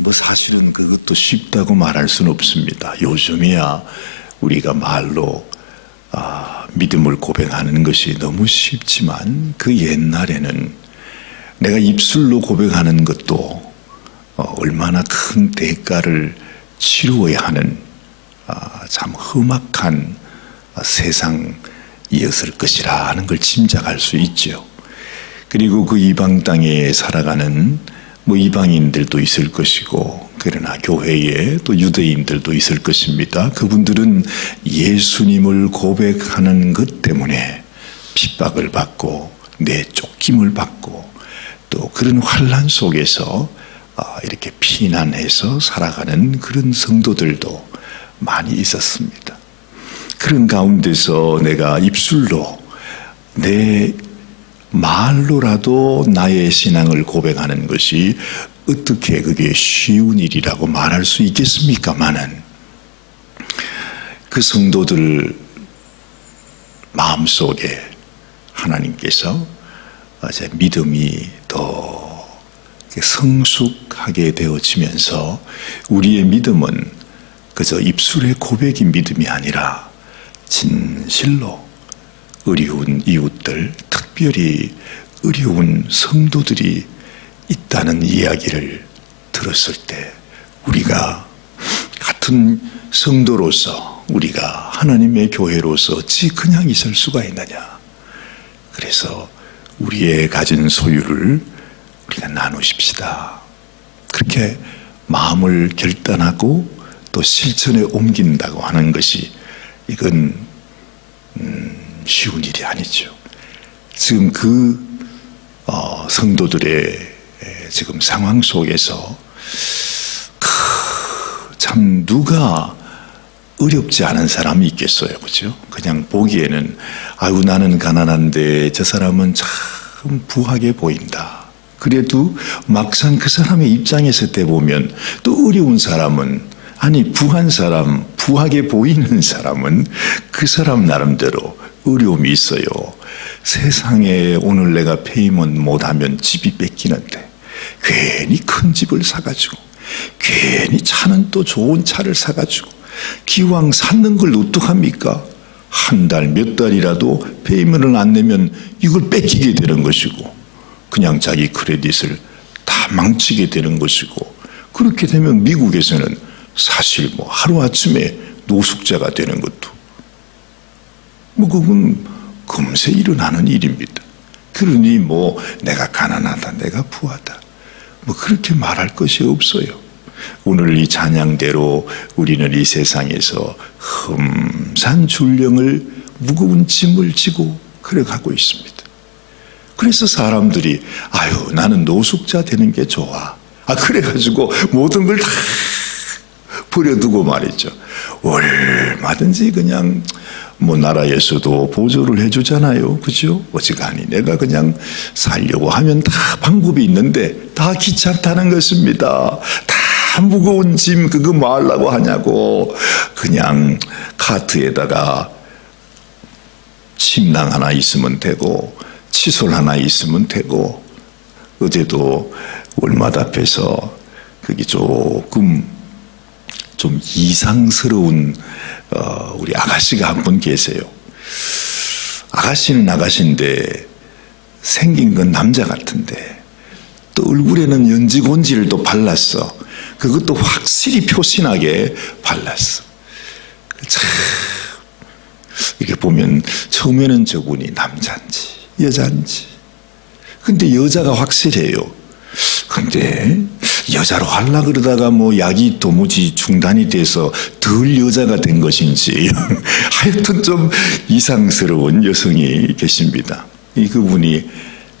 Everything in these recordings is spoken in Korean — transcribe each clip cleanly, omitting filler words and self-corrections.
뭐 사실은 그것도 쉽다고 말할 수는 없습니다. 요즘이야 우리가 말로 믿음을 고백하는 것이 너무 쉽지만 그 옛날에는 내가 입술로 고백하는 것도 얼마나 큰 대가를 치루어야 하는 참 험악한 세상이었을 것이라 하는 걸 짐작할 수 있죠. 그리고 그 이방 땅에 살아가는 이방인들도 있을 것이고, 그러나 교회에 또 유대인들도 있을 것입니다. 그분들은 예수님을 고백하는 것 때문에 핍박을 받고 내쫓김을 받고 또 그런 환난 속에서 이렇게 피난해서 살아가는 그런 성도들도 많이 있었습니다. 그런 가운데서 내가 입술로 내 말로라도 나의 신앙을 고백하는 것이 어떻게 그게 쉬운 일이라고 말할 수 있겠습니까마는, 그 성도들 마음속에 하나님께서 이제 믿음이 더 성숙하게 되어지면서 우리의 믿음은 그저 입술의 고백이 믿음이 아니라 진실로 어려운 이웃들, 특별히 어려운 성도들이 있다는 이야기를 들었을 때 우리가 같은 성도로서, 우리가 하나님의 교회로서 어찌 그냥 있을 수가 있느냐. 그래서 우리의 가진 소유를 우리가 나누십시다. 그렇게 마음을 결단하고 또 실천에 옮긴다고 하는 것이, 이건 쉬운 일이 아니죠. 지금 그 성도들의 지금 상황 속에서 참 누가 어렵지 않은 사람이 있겠어요, 그죠? 그냥 보기에는 아유 나는 가난한데 저 사람은 참 부하게 보인다. 그래도 막상 그 사람의 입장에서 때 보면 또 어려운 사람은, 아니 부한 사람, 부하게 보이는 사람은 그 사람 나름대로 어려움이 있어요. 세상에 오늘 내가 페이먼트 못하면 집이 뺏기는데 괜히 큰 집을 사가지고, 괜히 차는 또 좋은 차를 사가지고, 기왕 샀는 걸 어떡합니까? 한 달 몇 달이라도 페이먼트를 안 내면 이걸 뺏기게 되는 것이고, 그냥 자기 크레딧을 다 망치게 되는 것이고, 그렇게 되면 미국에서는 사실 하루아침에 노숙자가 되는 것도 그건 금세 일어나는 일입니다. 그러니 내가 가난하다, 내가 부하다, 그렇게 말할 것이 없어요. 오늘 이 찬양대로 우리는 이 세상에서 흠산 줄령을, 무거운 짐을 지고 그래가고 있습니다. 그래서 사람들이 아유 나는 노숙자 되는 게 좋아, 그래가지고 모든 걸 다 버려두고 말이죠. 얼마든지 그냥 나라에서도 보조를 해주잖아요, 그죠? 어지간히 내가 그냥 살려고 하면 다 방법이 있는데 다 귀찮다는 것입니다. 다 무거운 짐 그거 뭐 하려고 하냐고. 그냥 카트에다가 침낭 하나 있으면 되고 칫솔 하나 있으면 되고. 어제도 월마트 앞에서 그게 조금 좀 이상스러운 우리 아가씨가 한 분 계세요. 아가씨는 아가씨인데 생긴 건 남자 같은데 또 얼굴에는 연지곤지를 또 발랐어. 그것도 확실히 표신하게 발랐어. 참 이렇게 보면 처음에는 저분이 남자인지 여자인지, 근데 여자가 확실해요. 근데 여자로 하려고 그러다가 약이 도무지 중단이 돼서 덜 여자가 된 것인지 하여튼 좀 이상스러운 여성이 계십니다. 그분이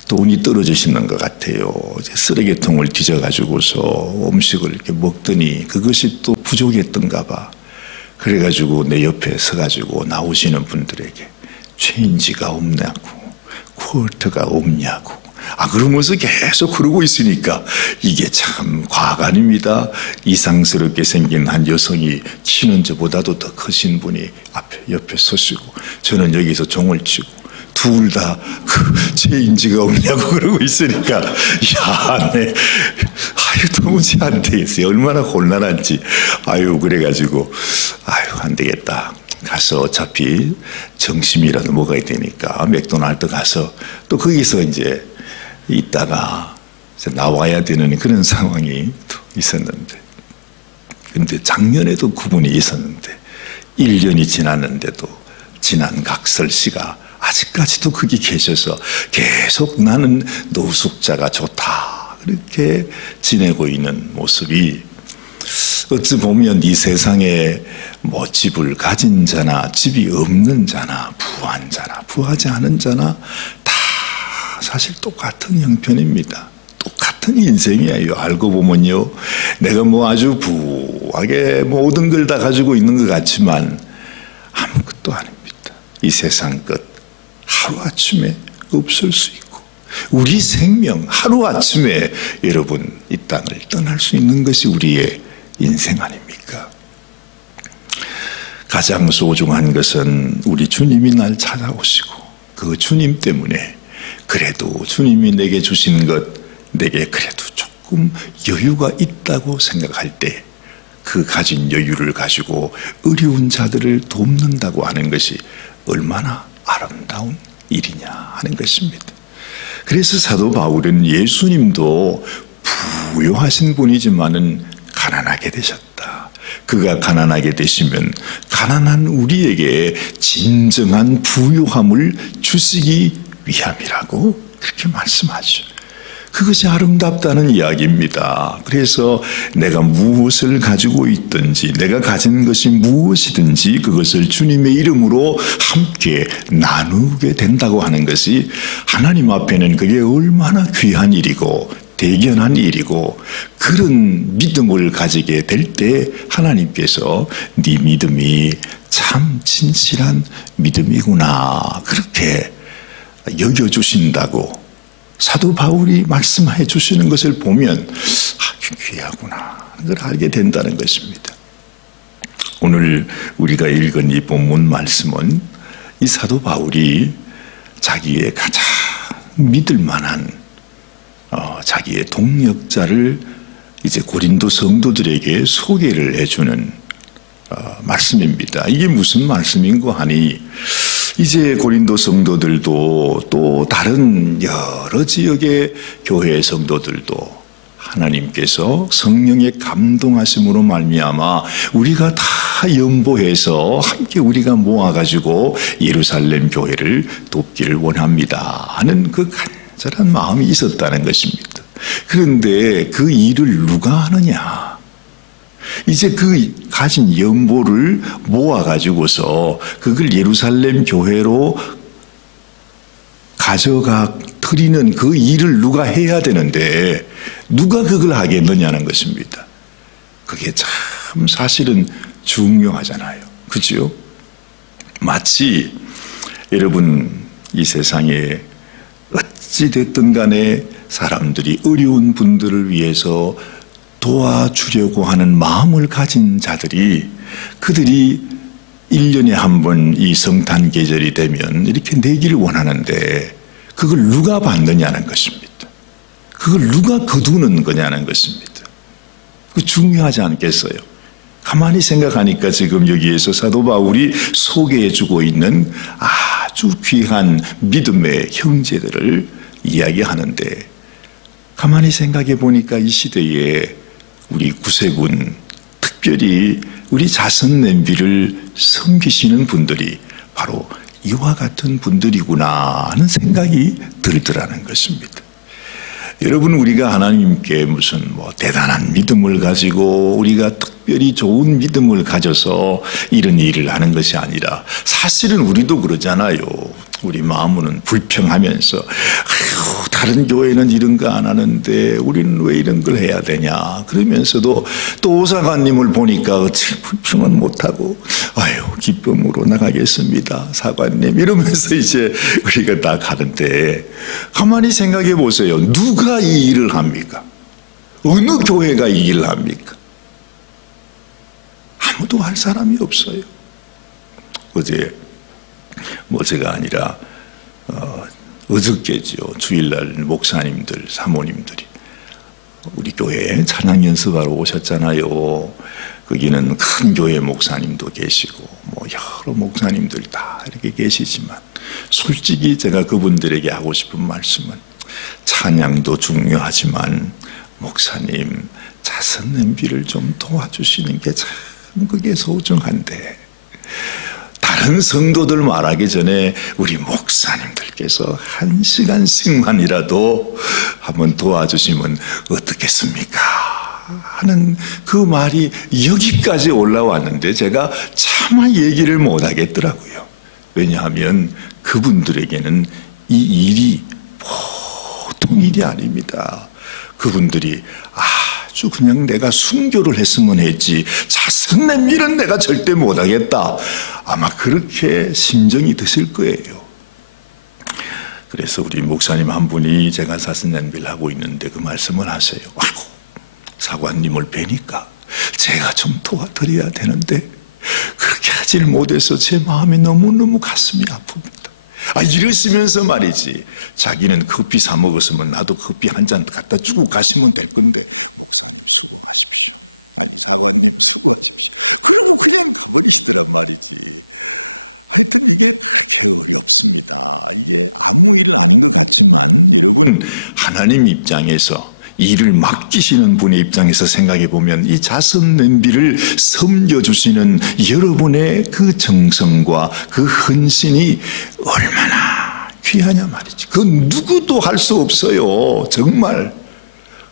돈이 떨어지시는 것 같아요. 쓰레기통을 뒤져가지고서 음식을 이렇게 먹더니 그것이 또 부족했던가 봐. 그래가지고 내 옆에 서가지고 나오시는 분들에게 체인지가 없냐고, 쿼터가 없냐고, 그러면서 계속 그러고 있으니까 이게 참 과간입니다. 이상스럽게 생긴 한 여성이 치는 저보다도 더 크신 분이 옆에 서시고 저는 여기서 종을 치고 둘 다 제 인지가 없냐고 그러고 있으니까 도무지 안 되겠어요. 얼마나 곤란한지. 그래가지고 안 되겠다. 가서 어차피 점심이라도 먹어야 되니까 맥도날드 가서 또 거기서 이제 있다가 나와야 되는 그런 상황이 있었는데, 근데 작년에도 그분이 있었는데 1년이 지났는데도 지난 각설 씨가 아직까지도 거기 계셔서 계속 나는 노숙자가 좋다 그렇게 지내고 있는 모습이, 어찌 보면 이 세상에 집을 가진 자나 집이 없는 자나 부한 자나 부하지 않은 자나 다 사실 똑같은 형편입니다. 똑같은 인생이에요. 알고 보면요, 내가 아주 부하게 모든 걸 다 가지고 있는 것 같지만 아무것도 아닙니다. 이 세상 것 하루아침에 없을 수 있고, 우리 생명 하루아침에 여러분 이 땅을 떠날 수 있는 것이 우리의 인생 아닙니까? 가장 소중한 것은 우리 주님이 날 찾아오시고 그 주님 때문에 그래도 주님이 내게 주신 것, 내게 그래도 조금 여유가 있다고 생각할 때 그 가진 여유를 가지고 어려운 자들을 돕는다고 하는 것이 얼마나 아름다운 일이냐 하는 것입니다. 그래서 사도 바울은 예수님도 부유하신 분이지만은 가난하게 되셨다. 그가 가난하게 되시면 가난한 우리에게 진정한 부유함을 주시기 위함이라고 그렇게 말씀하죠. 그것이 아름답다는 이야기입니다. 그래서 내가 무엇을 가지고 있든지, 내가 가진 것이 무엇이든지 그것을 주님의 이름으로 함께 나누게 된다고 하는 것이 하나님 앞에는 그게 얼마나 귀한 일이고 대견한 일이고, 그런 믿음을 가지게 될 때 하나님께서 네 믿음이 참 진실한 믿음이구나 그렇게 여겨주신다고 사도 바울이 말씀해 주시는 것을 보면 귀하구나 그걸 알게 된다는 것입니다. 오늘 우리가 읽은 이 본문 말씀은 이 사도 바울이 자기의 가장 믿을 만한 자기의 동력자를 이제 고린도 성도들에게 소개를 해주는 말씀입니다. 이게 무슨 말씀인고 하니, 이제 고린도 성도들도 또 다른 여러 지역의 교회 성도들도 하나님께서 성령의 감동하심으로 말미암아 우리가 다 연보해서 함께 우리가 모아가지고 예루살렘 교회를 돕기를 원합니다 하는 그 간절한 마음이 있었다는 것입니다. 그런데 그 일을 누가 하느냐? 이제 그 가진 연보를 모아가지고서 그걸 예루살렘 교회로 가져가 드리는 그 일을 누가 해야 되는데 누가 그걸 하겠느냐는 것입니다. 그게 참 사실은 중요하잖아요. 그렇죠? 마치 여러분 이 세상에 어찌 됐든 간에 사람들이 어려운 분들을 위해서 도와주려고 하는 마음을 가진 자들이, 그들이 1년에 한 번 이 성탄 계절이 되면 이렇게 내기를 원하는데 그걸 누가 받느냐는 것입니다. 그걸 누가 거두는 거냐는 것입니다. 그 중요하지 않겠어요? 가만히 생각하니까 지금 여기에서 사도 바울이 소개해주고 있는 아주 귀한 믿음의 형제들을 이야기하는데, 가만히 생각해 보니까 이 시대에 우리 구세군, 특별히 우리 자선 냄비를 섬기시는 분들이 바로 이와 같은 분들이구나 하는 생각이 들더라는 것입니다. 여러분, 우리가 하나님께 무슨 대단한 믿음을 가지고 우리가 특별히 좋은 믿음을 가져서 이런 일을 하는 것이 아니라, 사실은 우리도 그러잖아요. 우리 마음은 불평하면서 다른 교회는 이런 거 안 하는데 우리는 왜 이런 걸 해야 되냐. 그러면서도 또 오사관님을 보니까 불평은 못하고 아유 기쁨으로 나가겠습니다 사관님 이러면서 이제 우리가 다 가는데 가만히 생각해 보세요. 누가 이 일을 합니까? 어느 교회가 이 일을 합니까? 아무도 할 사람이 없어요. 어제 제가 아니라 어저께죠. 주일날 목사님들, 사모님들이 우리 교회에 찬양 연습하러 오셨잖아요. 거기는 큰 교회 목사님도 계시고 여러 목사님들 다 이렇게 계시지만 솔직히 제가 그분들에게 하고 싶은 말씀은 찬양도 중요하지만 목사님 자선 냄비를 좀 도와주시는 게 참 그게 소중한데 다른 성도들 말하기 전에 우리 목사님들께서 1시간씩만이라도 한번 도와주시면 어떻겠습니까? 하는 그 말이 여기까지 올라왔는데 제가 차마 얘기를 못 하겠더라고요. 왜냐하면 그분들에게는 이 일이 보통 일이 아닙니다. 그분들이 아주 그냥 내가 순교를 했으면 했지 자선 냄비는 내가 절대 못하겠다. 아마 그렇게 심정이 드실 거예요. 그래서 우리 목사님 한 분이 제가 자선 냄비를 하고 있는데 그 말씀을 하세요. 아이고 사관님을 뵈니까 제가 좀 도와드려야 되는데 그렇게 하질 못해서 제 마음이 너무너무 가슴이 아픕니다. 이러시면서 말이지 자기는 커피 사 먹었으면 나도 커피 한 잔 갖다 주고 가시면 될 건데 하나님 입장에서 일을 맡기시는 분의 입장에서 생각해 보면 이 자선 냄비를 섬겨주시는 여러분의 그 정성과 그 헌신이 얼마나 귀하냐 말이지. 그 누구도 할 수 없어요. 정말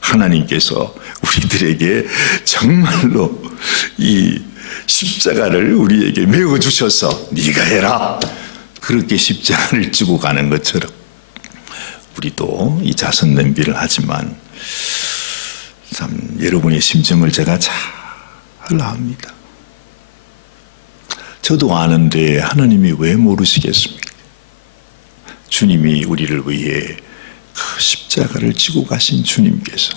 하나님께서 우리들에게 정말로 이 십자가를 우리에게 메어주셔서 네가 해라 그렇게 십자가를 지고 가는 것처럼 우리도 이 자선 냄비를 하지만 참 여러분의 심정을 제가 잘 압니다. 저도 아는데 하나님이 왜 모르시겠습니까? 주님이 우리를 위해 그 십자가를 지고 가신 주님께서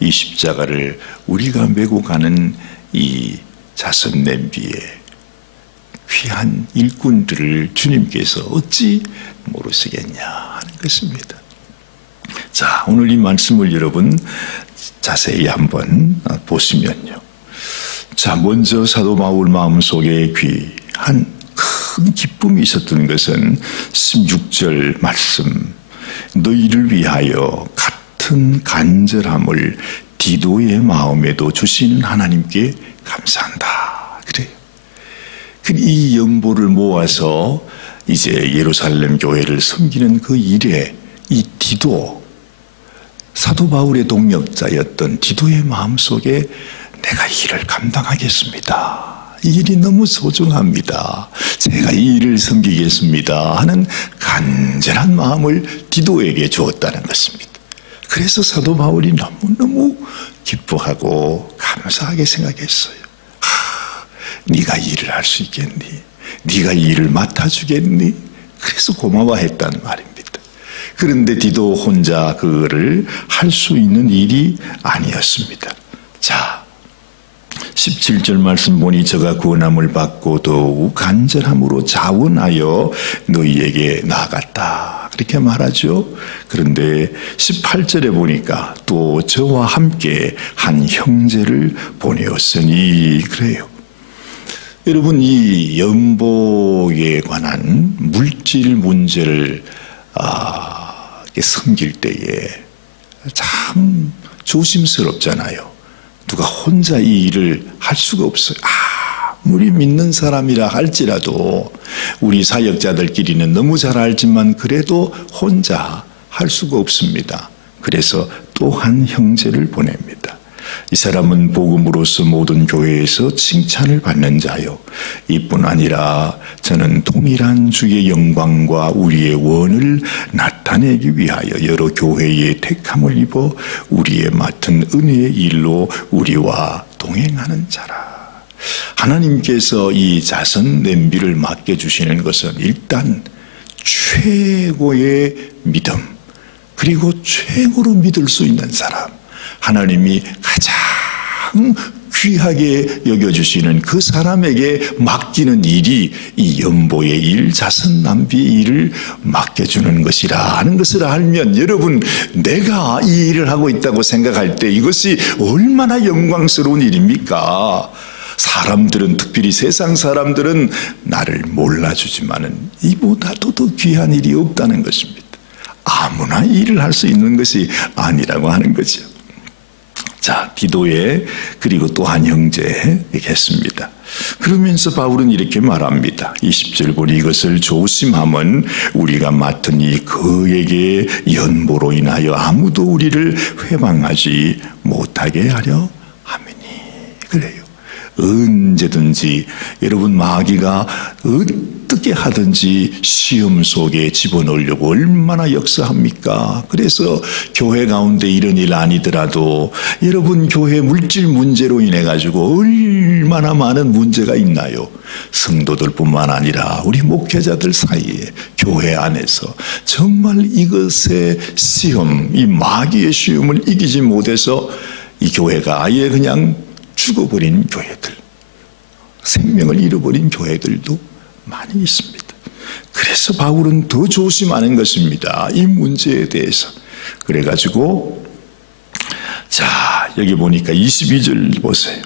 이 십자가를 우리가 메고 가는 이 자선 냄비에 귀한 일꾼들을 주님께서 어찌 모르시겠냐 하는 것입니다. 자, 오늘 이 말씀을 여러분 자세히 한번 보시면요. 자, 먼저 사도 바울 마음속에 귀한 큰 기쁨이 있었던 것은 16절 말씀. 너희를 위하여 같은 간절함을 디도의 마음에도 주시는 하나님께 감사한다. 그래요. 이 연보를 모아서 이제 예루살렘 교회를 섬기는 그 일에 이 디도, 사도 바울의 동역자였던 디도의 마음속에 내가 이 일을 감당하겠습니다. 이 일이 너무 소중합니다. 제가 이 일을 섬기겠습니다 하는 간절한 마음을 디도에게 주었다는 것입니다. 그래서 사도 바울이 너무너무 기뻐하고 감사하게 생각했어요. 네가 이 일을 할 수 있겠니? 네가 이 일을 맡아주겠니? 그래서 고마워했다는 말입니다. 그런데 디도 혼자 그거를 할 수 있는 일이 아니었습니다. 자, 17절 말씀 보니 저가 구원함을 받고 더욱 간절함으로 자원하여 너희에게 나아갔다. 그렇게 말하죠. 그런데 18절에 보니까 또 저와 함께 한 형제를 보내었으니 그래요. 여러분, 이 연복에 관한 물질 문제를 섬길 때에 참 조심스럽잖아요. 누가 혼자 이 일을 할 수가 없어요. 아무리 믿는 사람이라 할지라도 우리 사역자들끼리는 너무 잘 알지만 그래도 혼자 할 수가 없습니다. 그래서 또 한 형제를 보냅니다. 이 사람은 복음으로서 모든 교회에서 칭찬을 받는 자요. 이뿐 아니라 저는 동일한 주의 영광과 우리의 원을 나타내기 위하여 여러 교회의 택함을 입어 우리의 맡은 은혜의 일로 우리와 동행하는 자라. 하나님께서 이 자선 냄비를 맡겨주시는 것은 일단 최고의 믿음, 그리고 최고로 믿을 수 있는 사람, 하나님이 가장 귀하게 여겨주시는 그 사람에게 맡기는 일이 이 연보의 일, 자선 낭비의 일을 맡겨주는 것이라는 것을 알면 여러분, 내가 이 일을 하고 있다고 생각할 때 이것이 얼마나 영광스러운 일입니까? 사람들은, 특별히 세상 사람들은 나를 몰라주지만은 이보다도 더 귀한 일이 없다는 것입니다. 아무나 일을 할 수 있는 것이 아니라고 하는 거죠. 자, 디도에 그리고 또 한 형제에게 했습니다. 그러면서 바울은 이렇게 말합니다. 20절 보니 이것을 조심함은 우리가 맡은 이 그에게 연보로 인하여 아무도 우리를 회방하지 못하게 하려 함이니. 그래요. 언제든지 여러분, 마귀가 어떻게 하든지 시험 속에 집어넣으려고 얼마나 역사합니까? 그래서 교회 가운데 이런 일 아니더라도 여러분, 교회 물질 문제로 인해 가지고 얼마나 많은 문제가 있나요? 성도들뿐만 아니라 우리 목회자들 사이에, 교회 안에서 정말 이것의 시험, 이 마귀의 시험을 이기지 못해서 이 교회가 아예 그냥 죽어버린 교회들, 생명을 잃어버린 교회들도 많이 있습니다. 그래서 바울은 더 조심하는 것입니다. 이 문제에 대해서. 그래가지고 자, 여기 보니까 22절 보세요.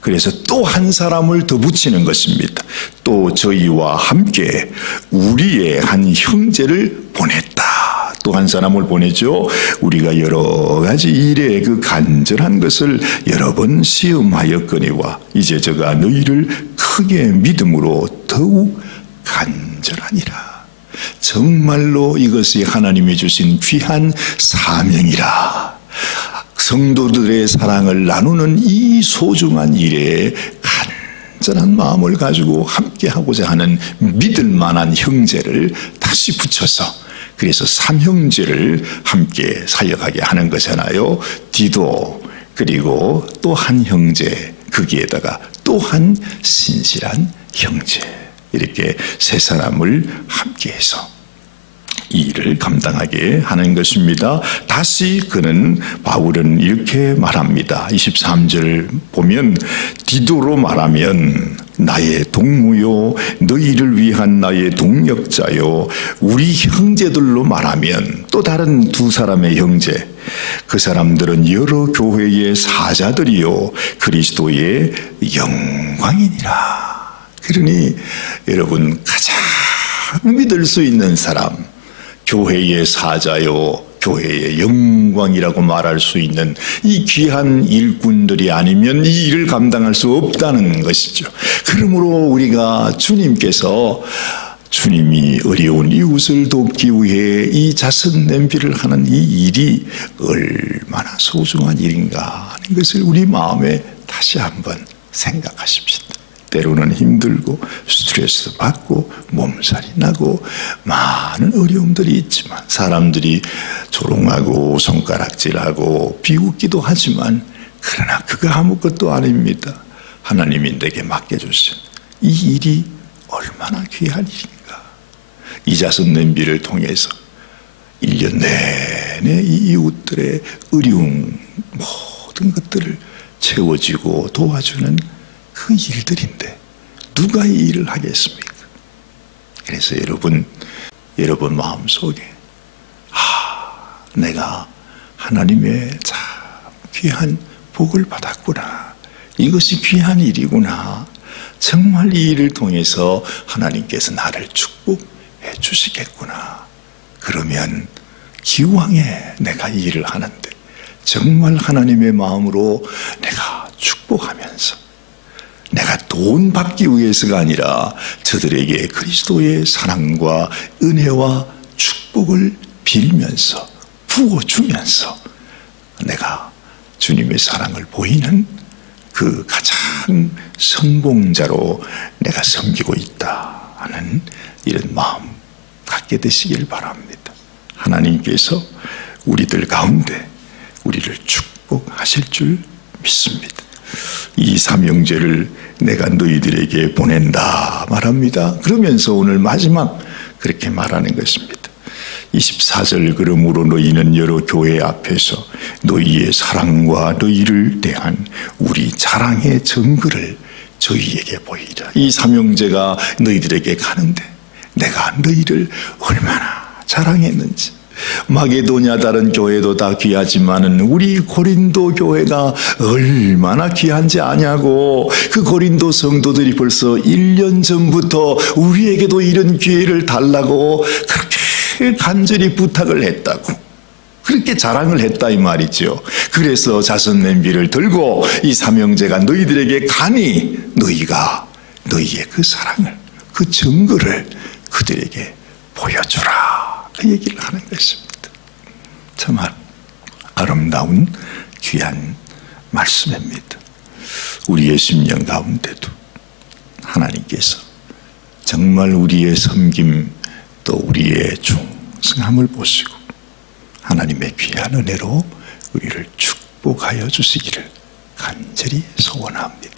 그래서 또 한 사람을 더 붙이는 것입니다. 또 저희와 함께 우리의 한 형제를 보냈다. 또 한 사람을 보내죠. 우리가 여러 가지 일에 그 간절한 것을 여러 번 시험하였거니와 이제 저가 너희를 크게 믿음으로 더욱 간절하니라. 정말로 이것이 하나님이 주신 귀한 사명이라. 성도들의 사랑을 나누는 이 소중한 일에 간절한 마음을 가지고 함께하고자 하는 믿을 만한 형제를 다시 붙여서, 그래서 삼형제를 함께 사역하게 하는 거잖아요. 디도, 그리고 또 한 형제, 거기에다가 또 한 신실한 형제, 이렇게 세 사람을 함께해서 이 일을 감당하게 하는 것입니다. 다시 바울은 이렇게 말합니다. 23절 보면 디도로 말하면 나의 동무요, 너희를 위한 나의 동력자요, 우리 형제들로 말하면 또 다른 두 사람의 형제, 그 사람들은 여러 교회의 사자들이요 그리스도의 영광이니라. 그러니 여러분, 가장 믿을 수 있는 사람, 교회의 사자요 교회의 영광이라고 말할 수 있는 이 귀한 일꾼들이 아니면 이 일을 감당할 수 없다는 것이죠. 그러므로 우리가 주님이 어려운 이웃을 돕기 위해 이 자선 냄비를 하는 이 일이 얼마나 소중한 일인가 하는 것을 우리 마음에 다시 한번 생각하십시다. 때로는 힘들고 스트레스 받고 몸살이 나고 많은 어려움들이 있지만, 사람들이 조롱하고 손가락질하고 비웃기도 하지만, 그러나 그거 아무것도 아닙니다. 하나님이 내게 맡겨주신 이 일이 얼마나 귀한 일인가. 이 자선 냄비를 통해서 1년 내내 이 이웃들의 어려운 모든 것들을 채워지고 도와주는 그 일들인데 누가 이 일을 하겠습니까? 그래서 여러분 마음속에 내가 하나님의 참 귀한 복을 받았구나, 이것이 귀한 일이구나, 정말 이 일을 통해서 하나님께서 나를 축복해 주시겠구나. 그러면 기왕에 내가 이 일을 하는데 정말 하나님의 마음으로 내가 축복하면서, 내가 돈 받기 위해서가 아니라 저들에게 그리스도의 사랑과 은혜와 축복을 빌면서 부어주면서 내가 주님의 사랑을 보이는 그 가장 성공자로 내가 섬기고 있다 하는 이런 마음 갖게 되시길 바랍니다. 하나님께서 우리들 가운데 우리를 축복하실 줄 믿습니다. 이 삼형제를 내가 너희들에게 보낸다 말합니다. 그러면서 오늘 마지막 그렇게 말하는 것입니다. 24절 그러므로 너희는 여러 교회 앞에서 너희의 사랑과 너희를 대한 우리 자랑의 증거를 저희에게 보이라. 이 삼형제가 너희들에게 가는데 내가 너희를 얼마나 자랑했는지. 마게도냐 다른 교회도 다 귀하지만은 우리 고린도 교회가 얼마나 귀한지 아냐고. 그 고린도 성도들이 벌써 1년 전부터 우리에게도 이런 기회를 달라고 그렇게 간절히 부탁을 했다고, 그렇게 자랑을 했다 이 말이죠. 그래서 자선 냄비를 들고 이 삼형제가 너희들에게 가니 너희가 너희의 그 사랑을, 그 증거를 그들에게 보여주라, 그 얘기를 하는 것입니다. 참 아름다운 귀한 말씀입니다. 우리의 심령 가운데도 하나님께서 정말 우리의 섬김 또 우리의 충성함을 보시고 하나님의 귀한 은혜로 우리를 축복하여 주시기를 간절히 소원합니다.